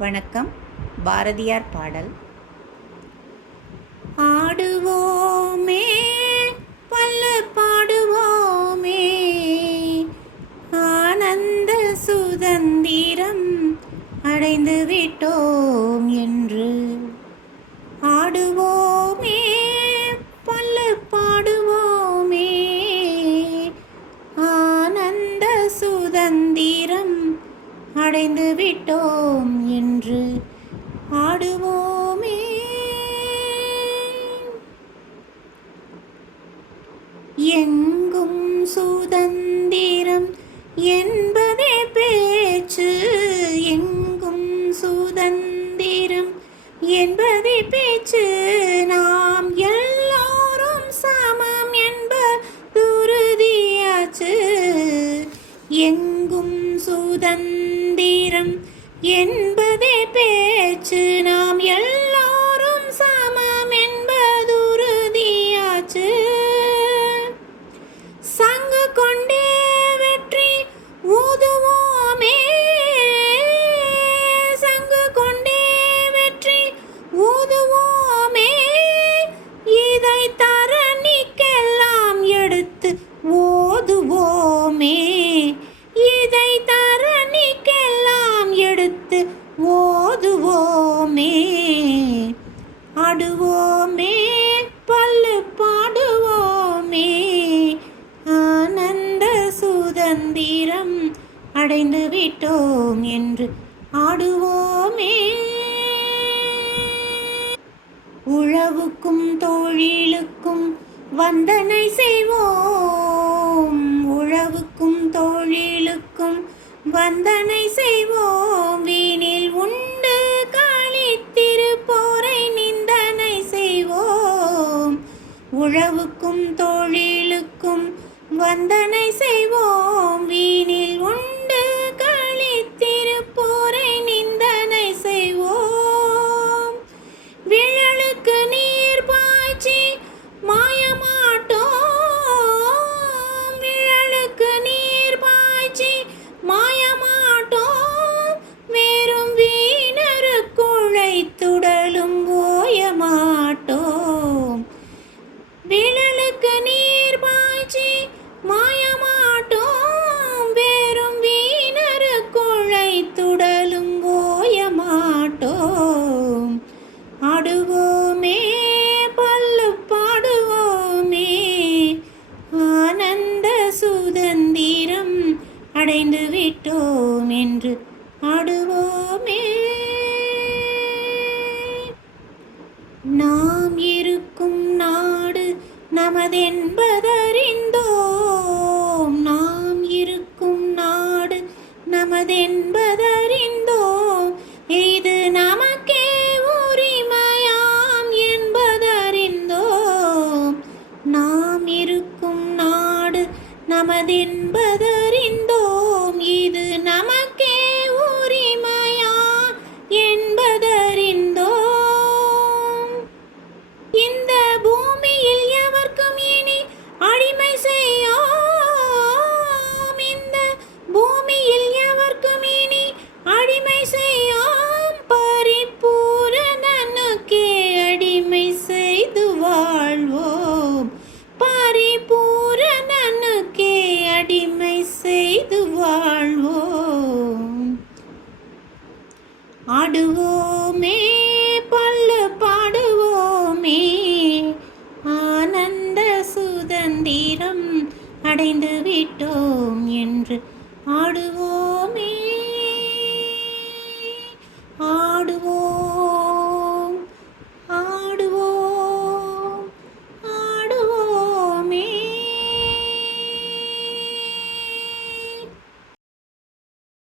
வணக்கம் பாரதியார் பாடல். ஆடுவோமே அடைந்து விட்டோம் என்று ஆடுவோமே. எங்கும் சுதந்திரம் என்பதே பேச்சு. எங்கும் சுதந்திரம் என்பதே பேச்சு. மந்திரம். என்பதே பேச்சு. நாம் எல்லாம் ஆடுவோமே ஆடுவோமே பல்லு பாடுவோமே. ஆனந்த சுதந்திரம் அடைந்து விட்டோம் என்று ஆடுவோமே. உழவுக்கும் தொழிலுக்கும் வந்தனை செய்வோம். உழவுக்கும் தொழிலுக்கும் வந்தனை செய்வோம். வீணில் உன் உழவுக்கும் தொழிலுக்கும் வந்தனை செய்வோம். வீணில் உண்டு அடைந்து விட்டோம் என்று ஆடுவோமே. நாம் இருக்கும் நாடு நமதென்பதறிந்தோம். நாம் இருக்கும் நாடு நமதென்பதறிந்தோம். இது நமக்கே உரிமையாம் என்பதறிந்தோம். நாம் இருக்கும் நாடு நமதென்பதறிந்தோம் ஆடுவோமே பல்லு பாடுவோமே. ஆனந்த சுதந்திரம் அடைந்து விட்டோம் என்று ஆடுவோமே.